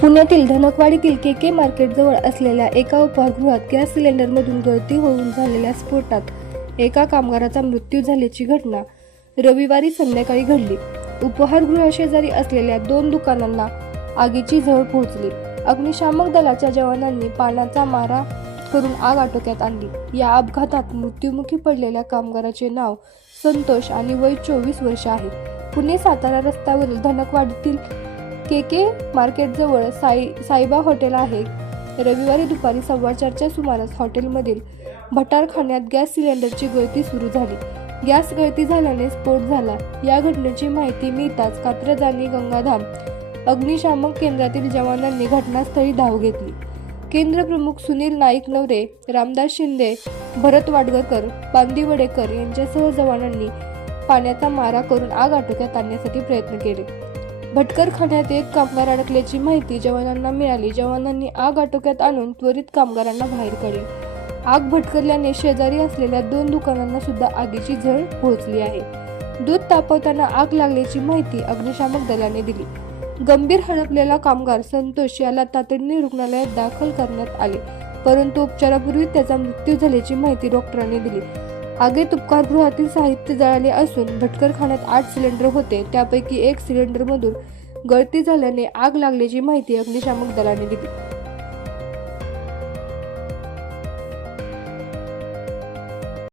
पुण्यातील धनकवाडीतील के के मार्केटजवळ असलेल्या एका उपहारगृहात गॅस सिलेंडरमधून गळती होऊन झालेल्या स्फोटात एका कामगाराचा मृत्यू झाल्याची घटना रविवारी संध्याकाळी घडली. उपहारगृहाशेजारी असलेल्या दोन दुकानांना आगीची झळ पोहोचली. अग्निशामक दलाच्या जवानांनी पाण्याचा मारा करून आग आटोक्यात आणली. या अपघातात मृत्युमुखी पडलेल्या कामगाराचे नाव संतोष आणि वय चोवीस वर्ष आहे. पुणे सातारा रस्त्यावरील धनकवाडीतील के के मार्केटजवळ साई साईबा हॉटेल आहे. रविवारी दुपारी सव्वाचारच्या सुमारास हॉटेलमधील भटारखान्यात गॅस सिलेंडरची गळती सुरू झाली. गॅस गळती झाल्याने स्फोट झाला. या घटनेची माहिती मिळताच कात्रज गंगाधाम अग्निशामक केंद्रातील जवानांनी घटनास्थळी धाव घेतली. केंद्र प्रमुख सुनील नाईक नवरे रामदास शिंदे भरत वाडगरकर बांदिवडेकर यांच्यासह जवानांनी पाण्याचा मारा करून आग आटोक्यात आणण्यासाठी प्रयत्न केले. भटकर खाण्यात एक कामगार अडकल्याची माहिती जवानांना मिळाली. जवानांनी आग आटोक्यात आणून त्वरित कामगारांना बाहेर काढले. आग भटकरल्याने शेजारी असलेल्या दोन दुकानांना सुद्धा आगीची झळ पोहोचली आहे. दूध तापवताना आग लागल्याची माहिती अग्निशामक दलाने दिली. गंभीर हडपलेला कामगार संतोष याला तातडीने रुग्णालयात दाखल करण्यात आले परंतु उपचारापूर्वी त्याचा मृत्यू झाल्याची माहिती डॉक्टरांनी दिली. आगीत उपकारगृहातील साहित्य जळाले असून भटकर खाण्यात आठ सिलेंडर होते. त्यापैकी एक सिलेंडरमधून गळती झाल्याने आग लागल्याची माहिती अग्निशामक दलाने दिली.